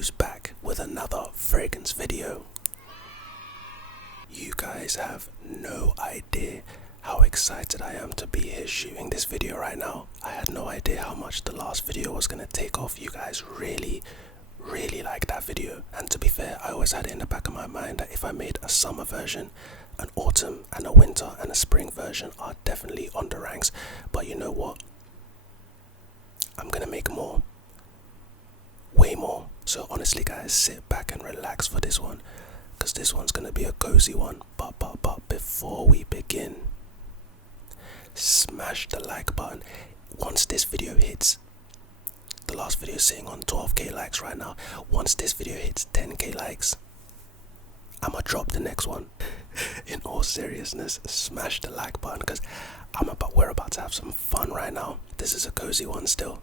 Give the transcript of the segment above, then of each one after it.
who's back with another fragrance video. You guys have no idea how excited I am to be here shooting this video right now. I had no idea how much the last video was going to take off. You guys really liked that video, and to be fair, I always had it in the back of my mind that if I made a summer version, an autumn and a winter and a spring version are definitely on the ranks. But you know what? I'm going to make more. Way more. So honestly guys, sit back and relax for this one, because this one's going to be a cozy one. But before we begin, smash the like button. Once this video hits, the last video is sitting on 12k likes right now. Once this video hits 10k likes, I'ma drop the next one. In all seriousness, smash the like button, because we're about to have some fun right now. This is a cozy one still.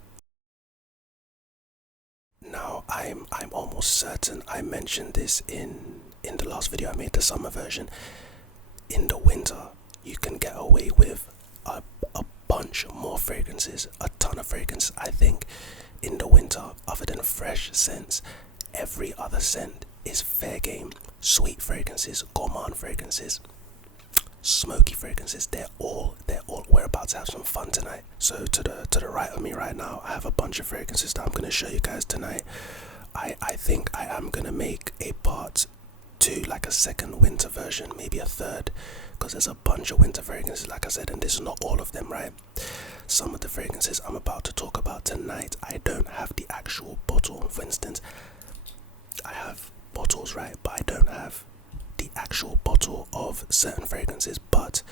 Now I'm almost certain I mentioned this in the last video I made, the summer version. In the winter, you can get away with a bunch more fragrances, a ton of fragrances. I think in the winter, other than fresh scents, every other scent is fair game. Sweet fragrances, gourmand fragrances, smoky fragrances, they're all we're about to have some fun tonight. So to the right of me right now, I have a bunch of fragrances that I'm going to show you guys tonight. I think I am going to make a part 2, like a second winter version, maybe a third, because there's a bunch of winter fragrances, like I said, and this is not all of them, right? Some of the fragrances I'm about to talk about tonight, I don't have the actual bottle. For instance, I have bottles, right, but I don't have the actual bottle of certain fragrances. But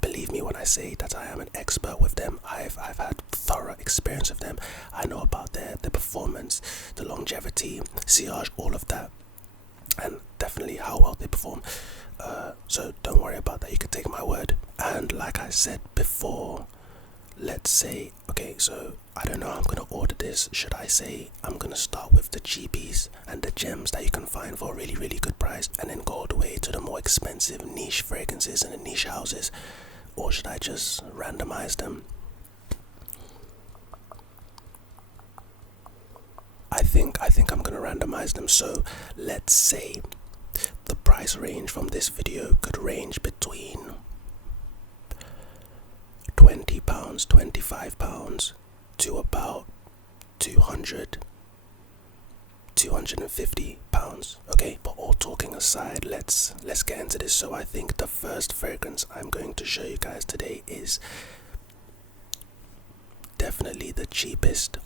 believe me when I say that I am an expert with them. I've had thorough experience with them. I know about their performance, the longevity, sillage, all of that, and definitely how well they perform. So don't worry about that, you can take my word. And like I said before, let's say, okay, so I don't know how I'm going to order this. Should I say I'm going to start with the cheapies and the gems that you can find for a really good price, and then go all the way to the more expensive niche fragrances and the niche houses? Or should I just randomize them? I think I'm going to randomize them. So let's say the price range from this video could range between £20, £25 to about £250. Okay, but all talking aside, let's get into this. So I think the first fragrance I'm going to show you guys today is definitely the cheapest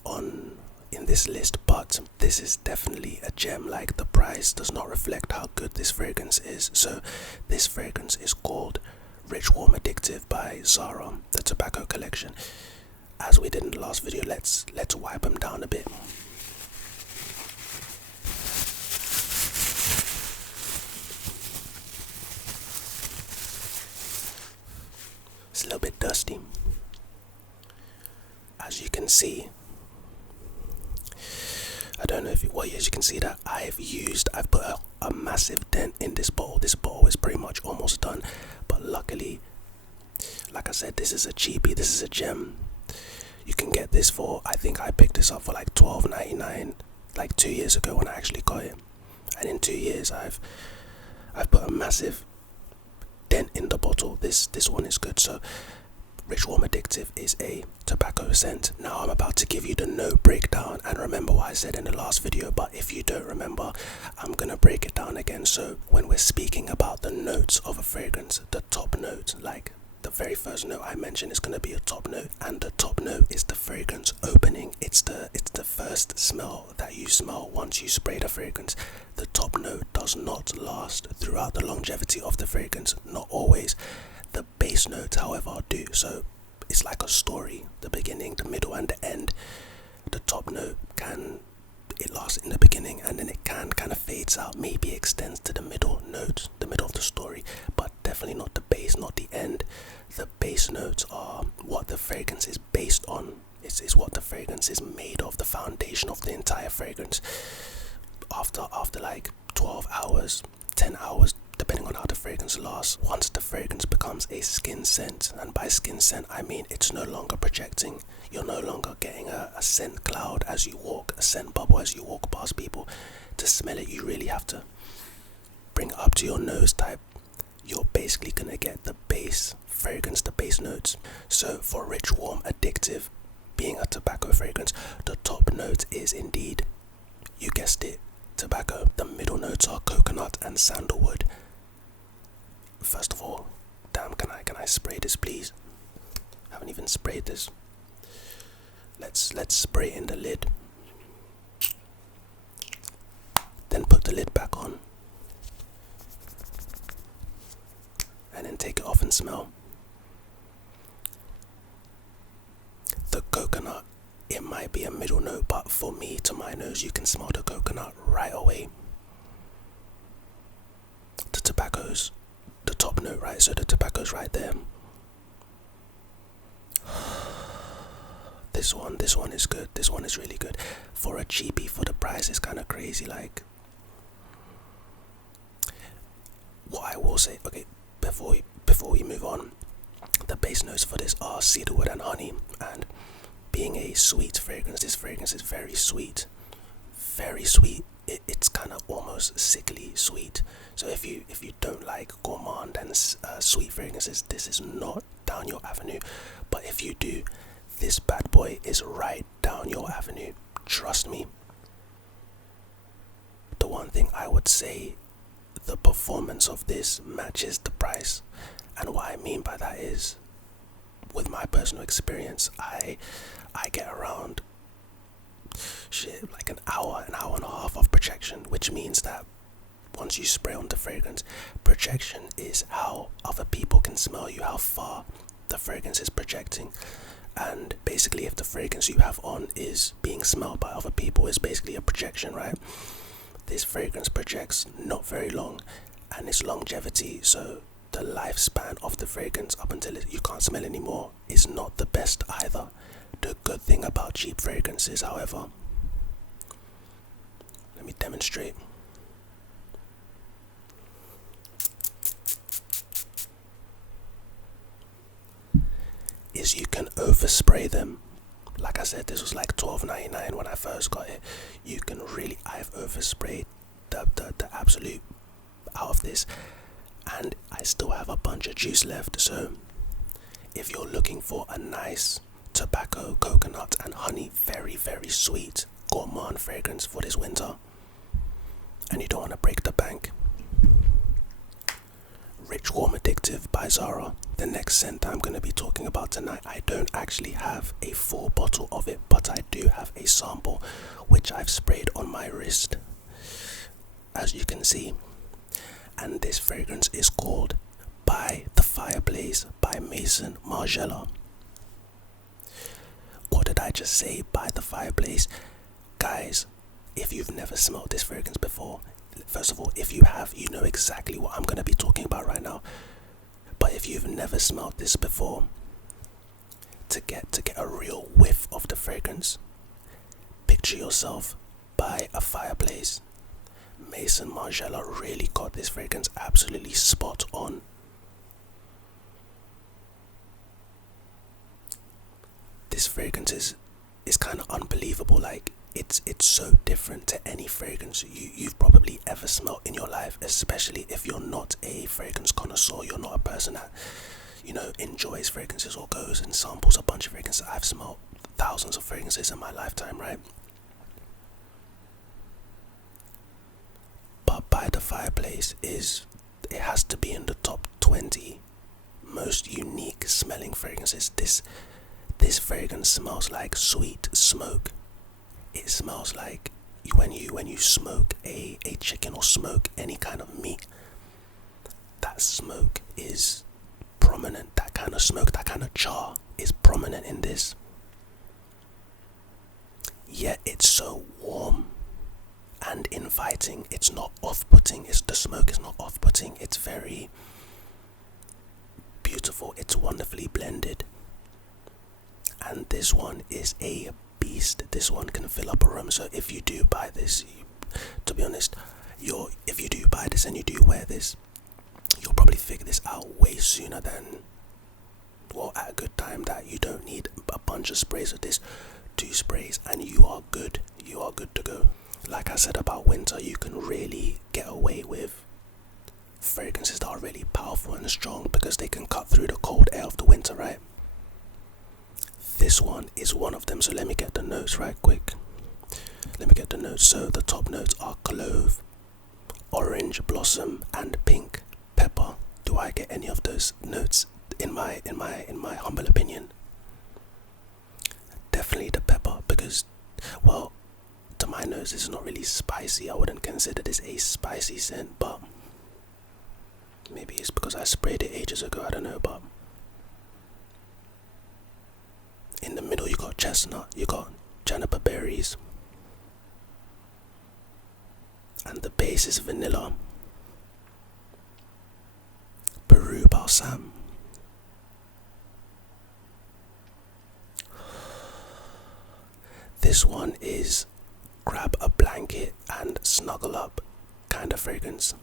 in this list, but this is definitely a gem. Like, the price does not reflect how good this fragrance is. So this fragrance is called Rich Warm Addictive by Zara, the tobacco collection. As we did in the last video, let's wipe them down a bit. It's a little bit dusty. As you can see, I don't know as you can see that I've put a massive dent in this bottle. This bottle is pretty much almost done, but luckily, like I said, this is a cheapie, this is a gem. You can get this for, I think I picked this up for like $12.99, like 2 years ago when I actually got it. And in 2 years, I've put a massive dent in the bottle. This one is good. So Rich Warm Addictive is a tobacco scent. Now I'm about to give you the note breakdown, and remember what I said in the last video, but if you don't remember, I'm gonna break it down again. So when we're speaking about the notes of a fragrance, the top note, like the very first note I mentioned, is gonna be a top note, and the top note is the fragrance opening. It's the first smell that you smell once you spray the fragrance. The top note does not last throughout the longevity of the fragrance, not always. The base notes, however, do. So it's like a story: the beginning, the middle, and the end. The top note it lasts in the beginning, and then it kind of fades out, maybe extends to the middle note, the middle of the story, but definitely not the base, not the end. The base notes are what the fragrance is based on. It's what the fragrance is made of, the foundation of the entire fragrance. After like 12 hours, 10 hours, depending depending on how the fragrance lasts. Once the fragrance becomes a skin scent, and by skin scent I mean it's no longer projecting, you're no longer getting a scent cloud as you walk, a scent bubble as you walk past people. To smell it, you really have to bring it up to your nose type. You're basically gonna get the base fragrance, the base notes. So for rich, warm, addictive, being a tobacco fragrance, the top note is indeed, you guessed it, tobacco. The middle notes are coconut and sandalwood. First of all, damn, can I spray this, please? Haven't even sprayed this. Let's spray in the lid. Then put the lid back on. And then take it off and smell. The coconut, it might be a middle note, but for me, to my nose, you can smell the coconut right away. The tobacco's the top note, right? So the tobacco's right there. This one is good. This one is really good. For a cheapie, for the price, it's kind of crazy. Like, what I will say, okay, before we move on, the base notes for this are cedarwood and honey, and being a sweet fragrance, this fragrance is very sweet, very sweet. It's kind of almost sickly sweet. So if you don't like gourmand and sweet fragrances, this is not down your avenue. But if you do, this bad boy is right down your avenue. Trust me. The one thing I would say, the performance of this matches the price. And what I mean by that is, with my personal experience, I get around like an hour and a half of projection, which means that once you spray on the fragrance, projection is how other people can smell you, how far the fragrance is projecting. And basically, if the fragrance you have on is being smelled by other people, it's basically a projection, right? This fragrance projects not very long, and its longevity, so the lifespan of the fragrance up until you can't smell anymore, is not the best either. The good thing about cheap fragrances, however, let me demonstrate. Is you can overspray them. Like I said, this was like $12.99 when I first got it. You can really, I've oversprayed the absolute out of this, and I still have a bunch of juice left. So if you're looking for a nice tobacco, coconut and honey, very, very sweet gourmand fragrance for this winter, and you don't want to break the bank, Rich Warm Addictive by Zara. The next scent I'm going to be talking about tonight, I don't actually have a full bottle of it, but I do have a sample which I've sprayed on my wrist, as you can see. And this fragrance is called By the Fireplace by Maison Margiela. What did I just say? By the Fireplace? Guys, if you've never smelled this fragrance before, first of all, if you have, you know exactly what I'm going to be talking about right now. But if you've never smelled this before, to get a real whiff of the fragrance, picture yourself by a fireplace. Maison Margiela really got this fragrance absolutely spot on. This fragrance is kind of unbelievable. Like, it's so different to any fragrance you've probably ever smelled in your life, especially if you're not a fragrance connoisseur. You're not a person that, enjoys fragrances or goes and samples a bunch of fragrances. I've smelled thousands of fragrances in my lifetime, right? But By the Fireplace it has to be in the top 20 most unique smelling fragrances. This fragrance smells like sweet smoke. It smells like when you smoke a chicken or smoke any kind of meat, that smoke is prominent. That kind of smoke, that kind of char is prominent in this. Yet it's so warm and inviting. It's not off-putting. The smoke is not off-putting. It's very beautiful. It's wonderfully blended. And this one is a beast. This one can fill up a room. So if you do buy this, to be honest, if you do buy this and you do wear this, probably figure this out way sooner than, well, at a good time, that you don't need a bunch of sprays of this. 2 sprays and you are good. You are good to go. Like I said about winter, you can really get away with fragrances that are really powerful and strong because they can cut through the cold air of the winter, right? This one is one of them. So let me get the notes right quick. So the top notes are clove, orange blossom, and pink pepper. Do I get any of those notes in my humble opinion? Definitely the pepper, because, well, to my nose it's not really spicy. I wouldn't consider this a spicy scent, but maybe it's because I sprayed it ages ago, I don't know. But in the middle you got chestnut, you got juniper berries, and the base is vanilla, Peru balsam, this one is grab a blanket and snuggle up kind of fragrance.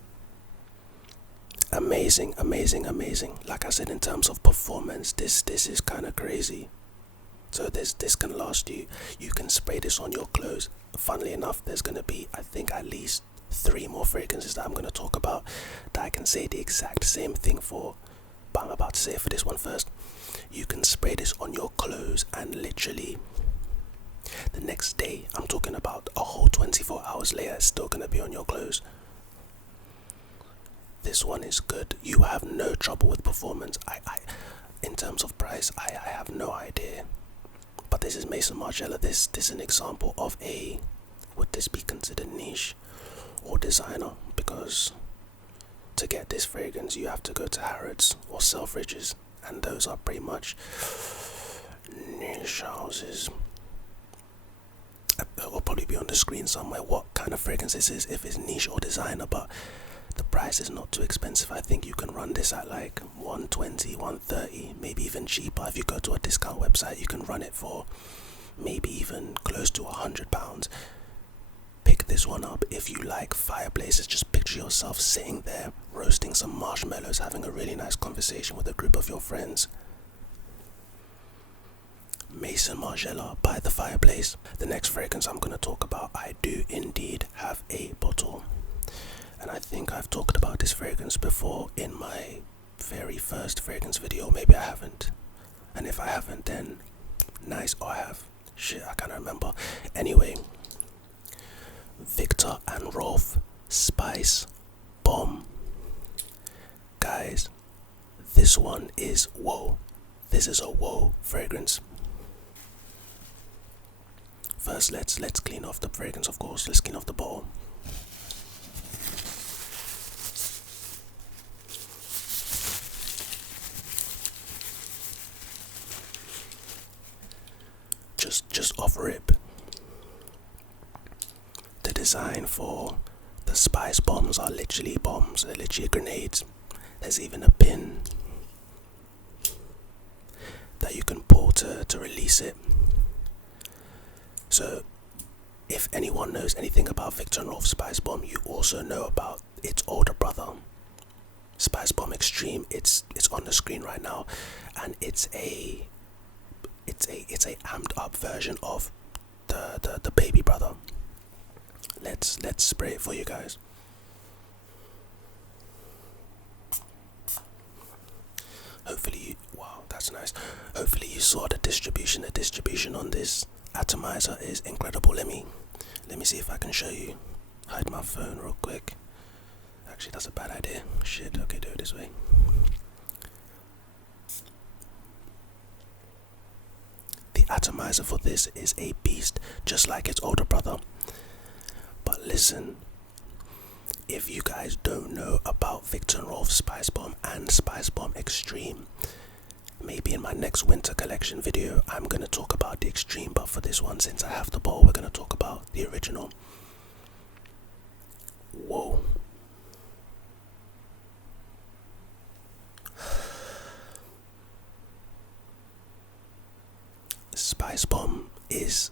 Amazing. Like I said, in terms of performance, this is kind of crazy. So this can last you. You can spray this on your clothes. Funnily enough, there's going to be, I think, at least 3 more fragrances that I'm going to talk about that I can say the exact same thing for, but I'm about to say it for this one first. You can spray this on your clothes and literally the next day, I'm talking about a whole 24 hours later, it's still going to be on your clothes. This one is good. You have no trouble with performance. I in terms of price, I have no idea. But this is Maison Margiela. This is an example of a, would this be considered niche or designer? Because to get this fragrance, you have to go to Harrods or Selfridges, and those are pretty much niche houses. It will probably be on the screen somewhere what kind of fragrance this is, if it's niche or designer, but the price is not too expensive. I think you can run this at like 120, 130, maybe even cheaper. If you go to a discount website, you can run it for maybe even close to £100. Pick this one up if you like fireplaces. Just picture yourself sitting there roasting some marshmallows, having a really nice conversation with a group of your friends. Maison Margiela by the Fireplace. The next fragrance I'm going to talk about, I do indeed have a bottle, and I think I've talked about this fragrance before in my very first fragrance video. Maybe I haven't, and if I haven't, then nice, or I have. Shit, I can't remember. Anyway, Viktor and Rolf Spicebomb. Guys, this one is whoa. This is a whoa fragrance. First, let's clean off the fragrance, of course. Let's clean off the bottle. Just off rip. The design for the spice bombs are literally bombs. They're literally grenades. There's even a pin that you can pull to release it. So, if anyone knows anything about Viktor and Rolf Spicebomb, you also know about its older brother, Spicebomb Extreme. It's on the screen right now, and it's a amped up version of the baby brother. Let's spray it for you guys. Hopefully, wow, that's nice. Hopefully you saw the distribution. The distribution on this atomizer is incredible. Let me see if I can show you. Hide my phone real quick. Actually, that's a bad idea. Shit, okay, do it this way. The atomizer for this is a beast, just like its older brother. But listen, if you guys don't know about Viktor and Rolf Spicebomb and Spicebomb Extreme, maybe in my next winter collection video I'm going to talk about the Extreme, but for this one, since I have the bottle, we're going to talk about the original. Whoa. Spicebomb is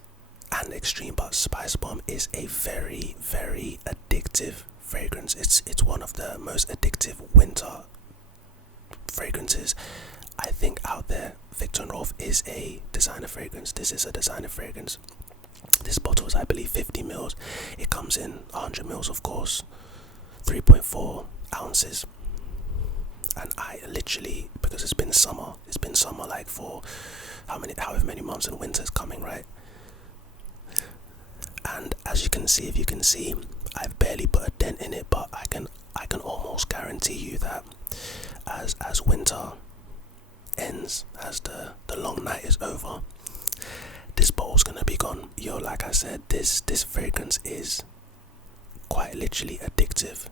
an Extreme, but Spicebomb is a very, very addictive fragrance. It's one of the most addictive winter fragrances I think out there, Viktor and Rolf is a designer fragrance. This is a designer fragrance. This bottle is, I believe, 50 mils. It comes in 100 mils, of course, 3.4 ounces. And I literally, because it's been summer like for however many months, and winter's coming, right? And as you can see, if you can see, I've barely put a dent in it, but I can almost guarantee you that as winter ends, as the long night is over, this bottle's gonna be gone. Yo, like I said, this fragrance is quite literally addictive.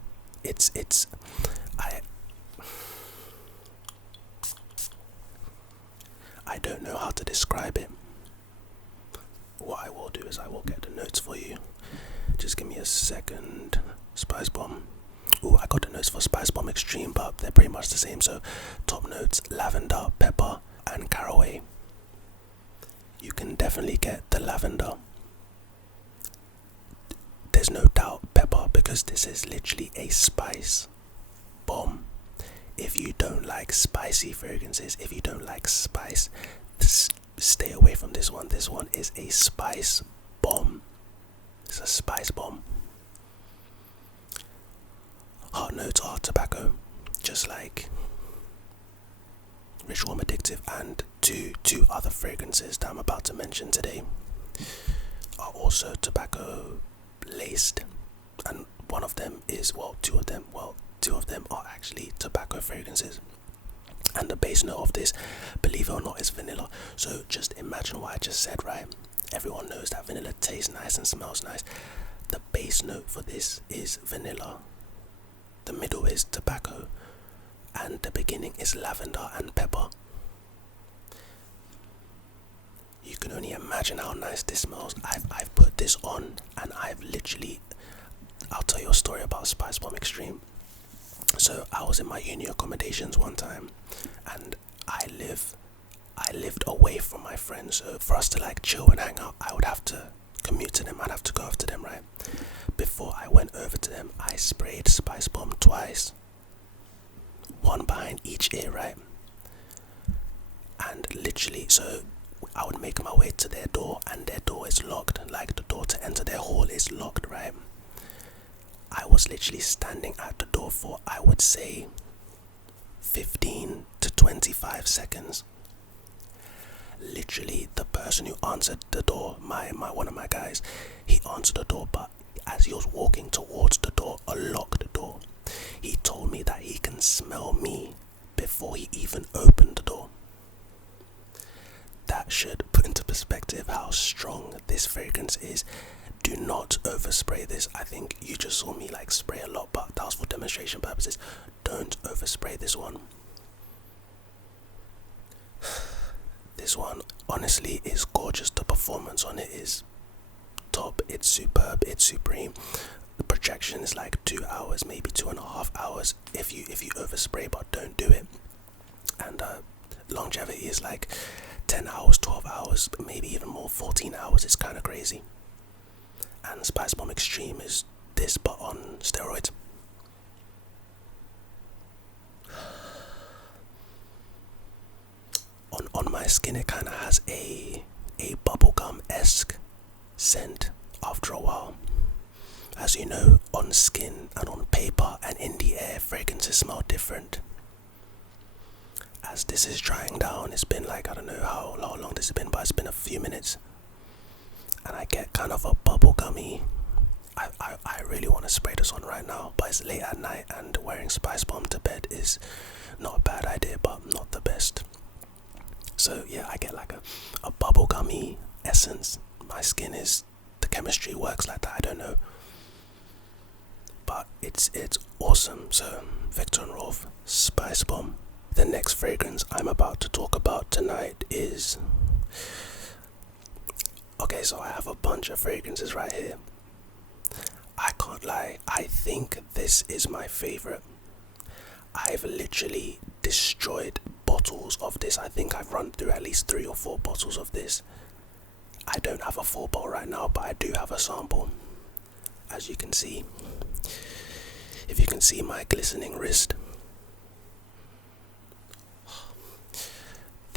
I don't know how to describe it. What I will do is I will get the notes for you. Just give me a second. Spicebomb. Ooh, I got the notes for Spicebomb Extreme, but they're pretty much the same. So, top notes: lavender, pepper, and caraway. You can definitely get the lavender. There's no doubt pepper, because this is literally a spice bomb. If you don't like spicy fragrances, if you don't like spice, stay away from this one. This one is a spice bomb. It's a spice bomb. Heart notes are tobacco, just like Ritual Addictive, and two other fragrances that I'm about to mention today are also tobacco laced, and one of them is, two of them are actually tobacco fragrances. And the base note of this, believe it or not, is vanilla. So just imagine what I just said, right? Everyone knows that vanilla tastes nice and smells nice. The base note for this is vanilla, the middle is tobacco, and the beginning is lavender and pepper. You can only imagine how nice this smells. I've put this on, and I'll tell you a story about Spicebomb Extreme. So I was in my uni accommodations one time, and I lived away from my friends. So for us to like chill and hang out, I would have to commute to them. I'd have to go over to them, right? Before I went over to them, I sprayed Spicebomb twice, one behind each ear, right? And literally, so I would make my way to their door, and their door is locked. Like, the door to enter their hall is locked, right? I was literally standing at the door for, I would say, 15 to 25 seconds. Literally, the person who answered the door, one of my guys, he answered the door, but as he was walking towards the door, unlocked the door, he told me that he can smell me before he even opened the door. That should put into perspective how strong this fragrance is. Do not overspray this. I think you just saw me like spray a lot, but that was for demonstration purposes. Don't overspray this one. This one honestly is gorgeous. The performance on it is top. It's superb. It's supreme. The projection is like 2 hours, maybe 2.5 hours if you overspray, but don't do it. And longevity is like 10 hours, 12 hours, maybe even more, 14 hours. It's kind of crazy. And Spicebomb Extreme is this, but on steroids. On my skin, it kind of has a bubblegum-esque scent after a while. As you know, on skin and on paper and in the air, fragrances smell different. As this is drying down, it's been like, I don't know how long this has been, but it's been a few minutes, and I get kind of a bubblegummy. I really want to spray this on right now, but it's late at night, and wearing Spicebomb to bed is not a bad idea, but not the best. So yeah, I get like a bubblegummy essence. My skin is, the chemistry works like that, I don't know. But it's awesome. So Viktor and Rolf, Spicebomb. The next fragrance I'm about to talk about tonight is... Okay, so I have a bunch of fragrances right here. I can't lie, I think this is my favorite. I've literally destroyed bottles of this. I think I've run through at least 3 or 4 bottles of this. I don't have a full bottle right now, but I do have a sample. As you can see, if you can see my glistening wrist,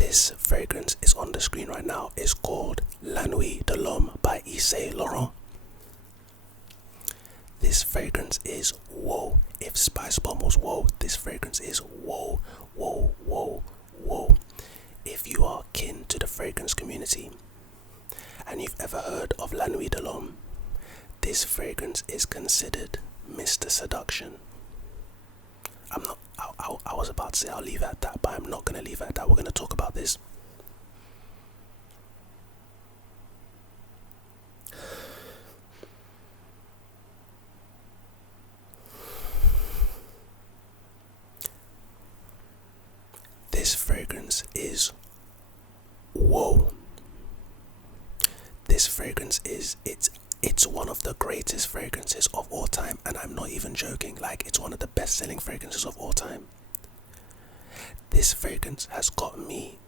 This fragrance is on the screen right now. It's called La Nuit de l'Homme by Yves Laurent. This fragrance is whoa. If Spicebomb was whoa, this fragrance is whoa, whoa, whoa, whoa. If you are kin to the fragrance community and you've ever heard of La Nuit de l'Homme, this fragrance is considered Mr. Seduction. I was about to say I'll leave it at that, but I'm not going to leave it at that. We're going to talk about this. This fragrance is whoa. This fragrance is, it's one of the greatest fragrances of all time, and I'm not even joking. Like, it's one of the best selling fragrances of all time. This fragrance has got me,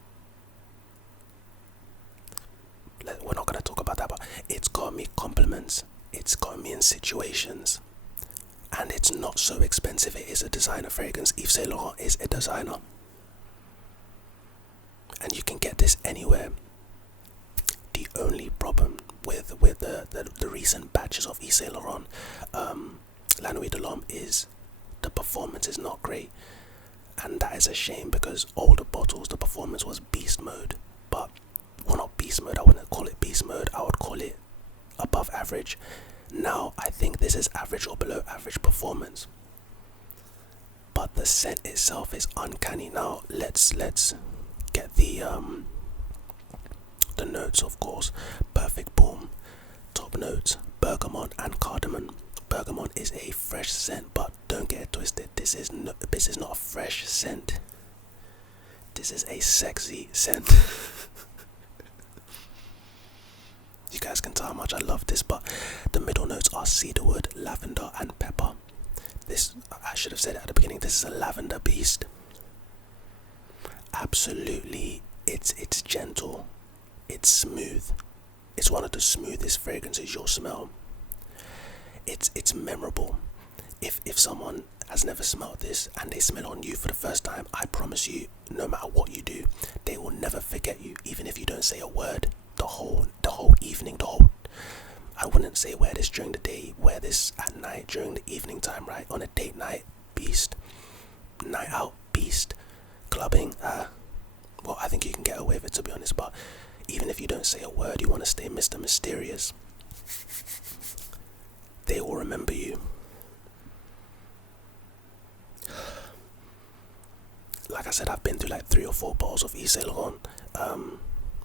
we're not going to talk about that, but it's got me compliments, it's got me in situations, and it's not so expensive. It is a designer fragrance. Yves Laurent is a designer, and you can get this anywhere. The only problem with the recent batches of Yves Laurent, La Nuit de l'Homme, is the performance is not great, and that is a shame, because older bottles the performance was beast mode. But, well, not beast mode, I wouldn't call it beast mode, I would call it above average. Now I think this is average or below average performance, but the scent itself is uncanny. Now let's get the notes, of course. Perfect Boom, top notes, bergamot and cardamom. Bergamot is a fresh scent, but don't get it twisted. This is not a fresh scent. This is a sexy scent. You guys can tell how much I love this, but the middle notes are cedarwood, lavender, and pepper. This, I should have said it at the beginning, this is a lavender beast. Absolutely, it's gentle, it's smooth. It's one of the smoothest fragrances you'll smell. It's memorable. If someone has never smelled this and they smell on you for the first time, I promise you, no matter what you do, they will never forget you, even if you don't say a word. The whole evening, I wouldn't say wear this during the day, wear this at night during the evening time, right? On a date night, beast. Night out, beast. Clubbing, well, I think you can get away with it, to be honest, but even if you don't say a word, you want to stay Mr. Mysterious, they will remember you. Like I said, I've been through like 3 or 4 bottles of Yves Laurent,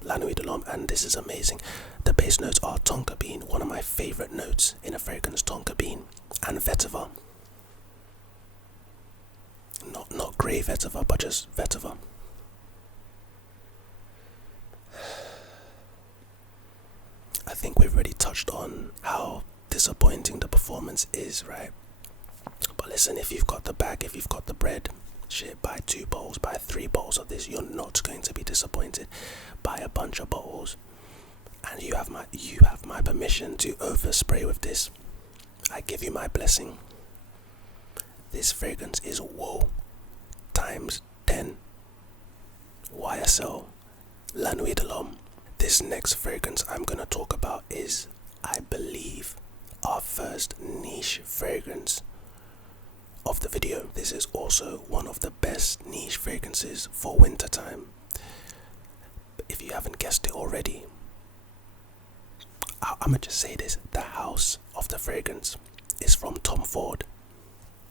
La Nuit de l'Homme, and this is amazing. The base notes are tonka bean, one of my favorite notes in a fragrance, tonka bean, and vetiver. Not grey vetiver, but just vetiver. I think we've already touched on how disappointing the performance is, right? But listen, if you've got the bag, if you've got the bread, shit, buy 2 bottles, buy 3 bottles of this. You're not going to be disappointed. Buy a bunch of bottles, and you have my permission to overspray with this. I give you my blessing. This fragrance is whoa times 10. YSL La Nuit de l'Homme. This next fragrance I'm gonna talk about is, I believe, our first niche fragrance of the video. This is also one of the best niche fragrances for wintertime. If you haven't guessed it already, I'm gonna just say this: the house of the fragrance is from Tom Ford,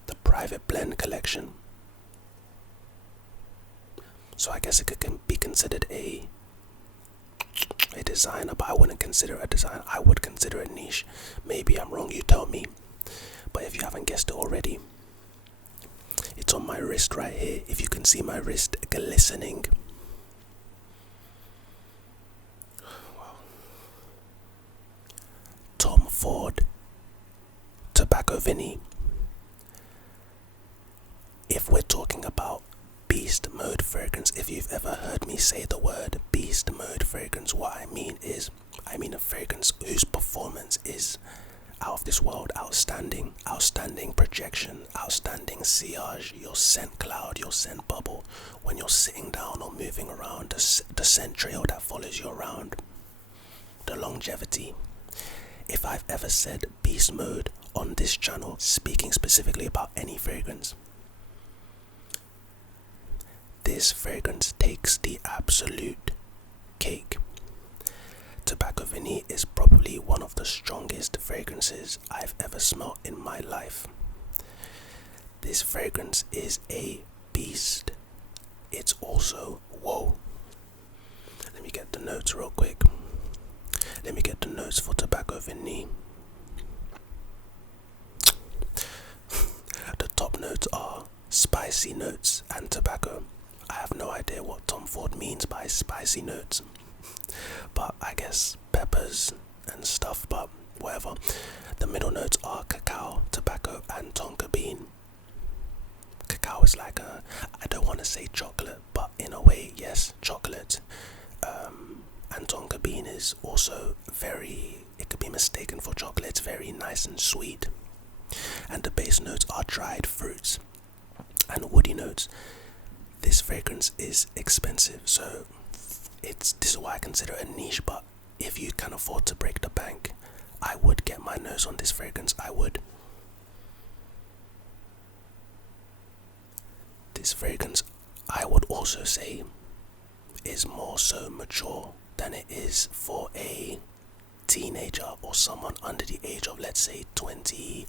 the Private Blend collection. So I guess it could be considered a designer, but I wouldn't consider it a design. I would consider it niche. Maybe I'm wrong, you tell me. But if you haven't guessed it already, it's on my wrist right here. If you can see my wrist glistening. Wow. Tom Ford Tobacco Vanille. If we're talking about beast mode fragrance, if you've ever heard me say the word beast mode fragrance, what I mean a fragrance whose performance is out of this world, outstanding projection, outstanding sillage, your scent cloud, your scent bubble. When you're sitting down or moving around, longevity. If I've ever said beast mode on this channel, speaking specifically about any fragrance, this fragrance takes the absolute cake. Tobacco Vanille is probably one of the strongest fragrances I've ever smelled in my life. This fragrance is a beast. It's also, whoa. Let me get the notes real quick. Let me get the notes for Tobacco Vanille. The top notes are spicy notes and tobacco. I have no idea what Tom Ford means by spicy notes, but I guess peppers and stuff, but whatever. The middle notes are cacao, tobacco, and tonka bean. Cacao is like I don't want to say chocolate, but in a way, yes, chocolate. And tonka bean is also it could be mistaken for chocolate. It's very nice and sweet. And the base notes are dried fruits and woody notes. This fragrance is expensive, so this is why I consider it a niche, but if you can afford to break the bank, I would get my nose on this fragrance. I would. This fragrance, I would also say, is more so mature than it is for a teenager or someone under the age of, let's say 20,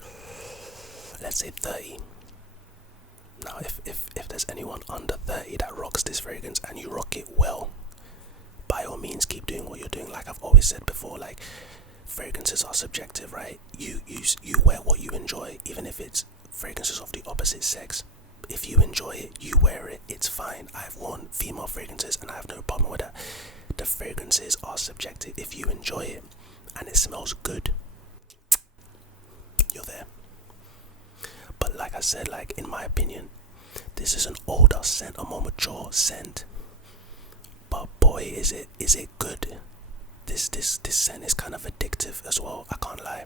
let's say 30. Now if there's anyone under 30 that rocks this fragrance and you rock it well, by all means keep doing what you're doing. Like I've always said before, like fragrances are subjective, right? You wear what you enjoy, even if it's fragrances of the opposite sex. If you enjoy it, you wear it, it's fine. I've worn female fragrances and I have no problem with that. The fragrances are subjective. If you enjoy it and it smells good, you're there. But like I said, like in my opinion, this is an older scent, a more mature scent. But boy, is it good. This scent is kind of addictive as well, I can't lie.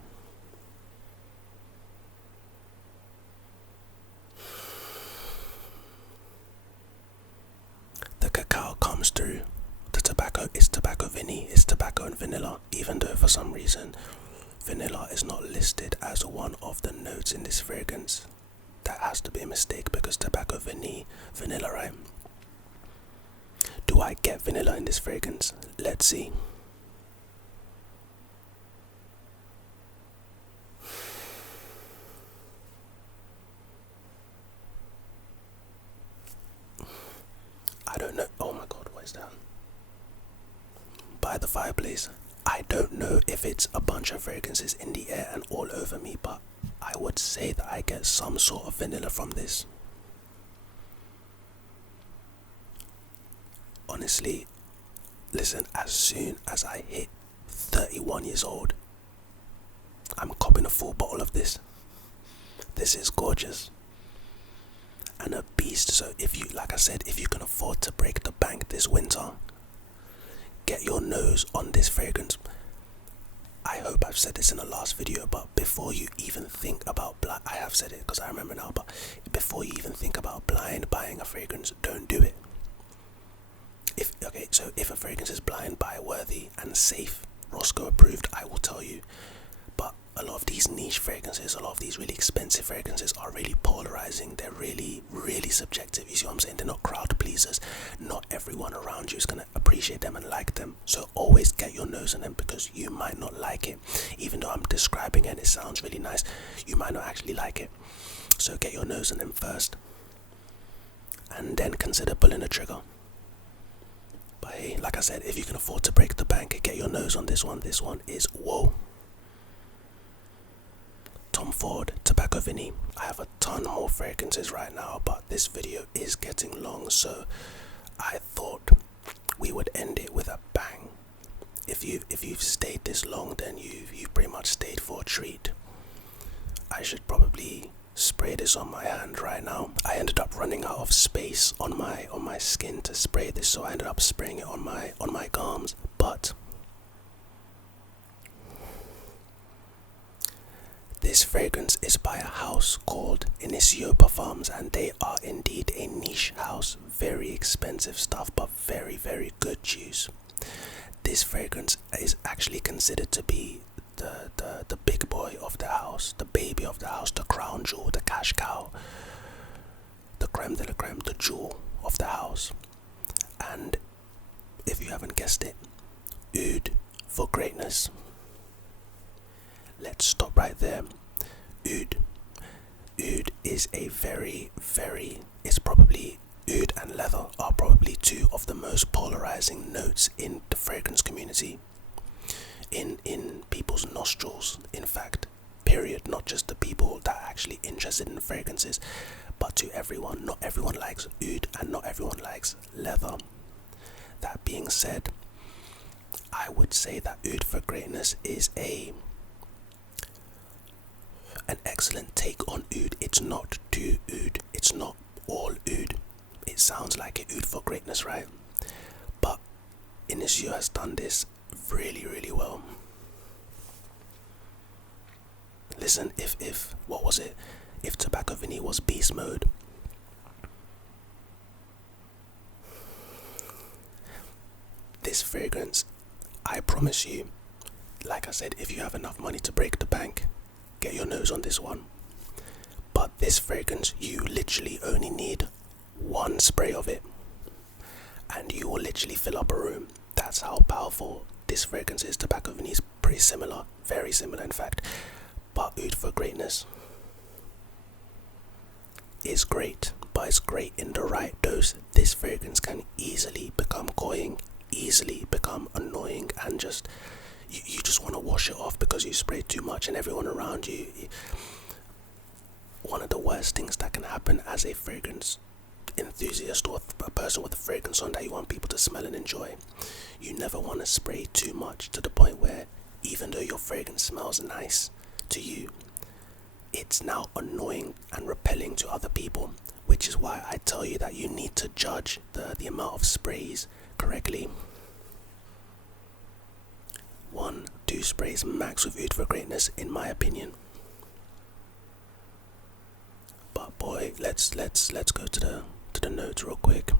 The cacao comes through. The tobacco is tobacco vanille, it's tobacco and vanilla, even though for some reason vanilla is not listed as one of the notes in this fragrance. That has to be a mistake because tobacco vanilla, right? Do I get vanilla in this fragrance? Let's see. I don't know. Oh my god, what is that? By the Fireplace. I don't know if it's a bunch of fragrances in the air and all over me, but I would say that I get some sort of vanilla from this. Honestly, listen, as soon as I hit 31 years old, I'm copping a full bottle of this. This is gorgeous. And a beast. So if you, like I said, if you can afford to break the bank this winter, get your nose on this fragrance. I hope I've said this in the last video, but before you even think about I have said it because I remember now, but before you even think about blind buying a fragrance, don't do it. If a fragrance is blind buy worthy and safe, Roscoe approved, I will tell you. But a lot of these niche fragrances, a lot of these really expensive fragrances are really polarizing. They're really, really subjective. You see what I'm saying? They're not crowd pleasers. Not everyone around you is going to appreciate them and like them. So always get your nose on them because you might not like it. Even though I'm describing it and it sounds really nice, you might not actually like it. So get your nose on them first. And then consider pulling the trigger. But hey, like I said, if you can afford to break the bank, get your nose on this one. This one is whoa. Tom Ford, Tobacco Vanille. I have a ton more fragrances right now, but this video is getting long, so I thought we would end it with a bang. If you've stayed this long, then you've pretty much stayed for a treat. I should probably spray this on my hand right now. I ended up running out of space on my skin to spray this, so I ended up spraying it on my gums. But this fragrance is by a house called Initio Parfums, and they are indeed a niche house. Very expensive stuff, but very, very good juice. this fragrance is actually considered to be the big boy of the house, the baby of the house, the crown jewel, the cash cow, the creme de la creme, the jewel of the house. And if you haven't guessed it, Oud for greatness. Let's stop right there. Oud is a it's probably, oud and leather are probably two of the most polarizing notes in the fragrance community. In people's nostrils, in fact, period. Not just the people that are actually interested in fragrances, but to everyone. Not everyone likes oud and not everyone likes leather. That being said, I would say that Oud for greatness is an excellent take on oud. It's not too oud. It's not all oud. It sounds like a oud for greatness, right? But Initio has done this really well. Listen, if what was it? If Tobacco Vanille was beast mode, this fragrance, I promise you, like I said, if you have enough money to break the bank, get your nose on this one. But this fragrance, you literally only need one spray of it and you will literally fill up a room. That's how powerful this fragrance is. Tobacco Vanille is pretty similar, very similar in fact. But Oud for greatness is great, but it's great in the right dose. This fragrance can easily become cloying, easily become annoying, and just you just want to wash it off because you sprayed too much and everyone around you. One of the worst things that can happen as a fragrance enthusiast or a person with a fragrance on that you want people to smell and enjoy, you never want to spray too much to the point where even though your fragrance smells nice to you, it's now annoying and repelling to other people, which is why I tell you that you need to judge the amount of sprays correctly. 1-2 sprays max with Oud for greatness, in my opinion. But boy, let's go to the notes real quick.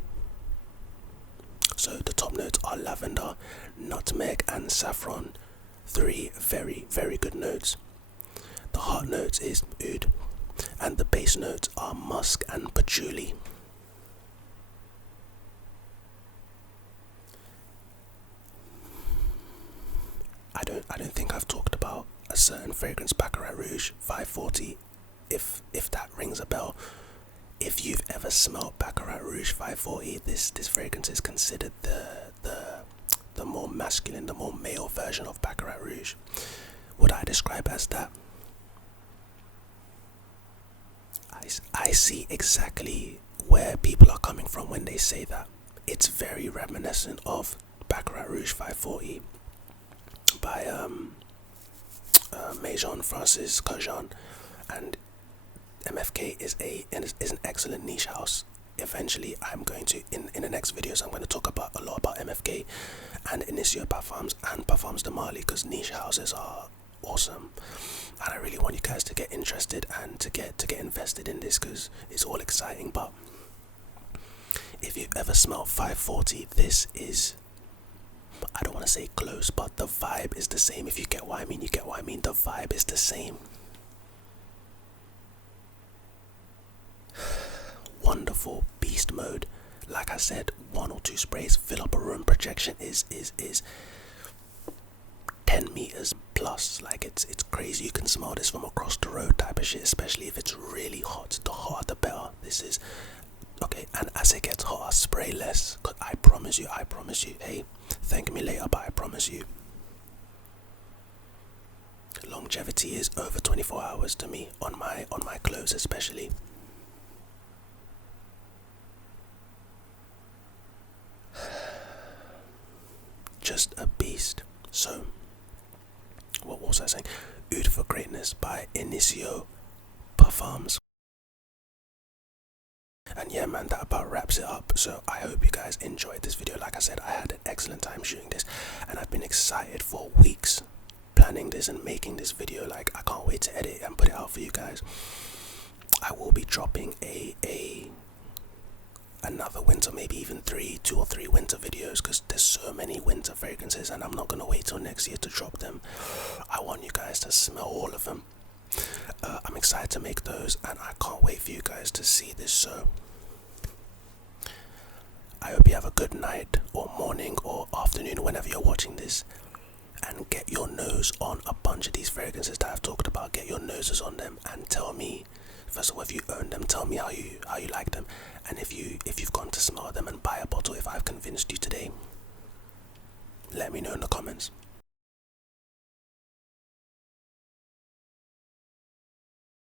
So the top notes are lavender, nutmeg, and saffron. 3 very good notes. The heart notes is oud, and the base notes are musk and patchouli. I don't think I've talked about a certain fragrance, Baccarat Rouge 540. If that rings a bell, if you've ever smelled Baccarat Rouge 540, this fragrance is considered the more masculine, the more male version of Baccarat Rouge. Would I describe as that? I see exactly where people are coming from when they say that. It's very reminiscent of Baccarat Rouge 540 by Maison Francis Cojean, and MFK is an excellent niche house. Eventually I'm going to, in the next videos, I'm going to talk a lot about MFK and Initio Parfums and Parfums de Marly, because niche houses are awesome, and I really want you guys to get interested and to get invested in this because it's all exciting. But if you've ever smelled 540, this is, I don't want to say close, but the vibe is the same. If you get what I mean, you get what I mean. The vibe is the same. Wonderful beast mode. Like I said, 1 or 2 sprays fill up a room. Projection is 10 meters plus. Like it's crazy. You can smell this from across the road type of shit, especially if it's really hot. The hotter the better. This is okay. And as it gets hotter, spray less, because I promise you, hey, thank me later, but I promise you, longevity is over 24 hours to me on my clothes especially. Just a beast. So what was I saying? Oud for greatness by Initio Parfums. And yeah man, that about wraps it up. So I hope you guys enjoyed this video. Like I said, I had an excellent time shooting this, and I've been excited for weeks planning this and making this video. Like I can't wait to edit and put it out for you guys. I will be dropping a another winter, maybe even 2 or 3 winter videos, because there's so many winter fragrances and I'm not going to wait till next year to drop them. I want you guys to smell all of them. I'm excited to make those, and I can't wait for you guys to see this. So I hope you have a good night or morning or afternoon whenever you're watching this, and get your nose on a bunch of these fragrances that I've talked about. Get your noses on them and tell me, first of all, if you own them, tell me how you like them, and if you've gone to smell them and buy a bottle, if I've convinced you today, let me know in the comments.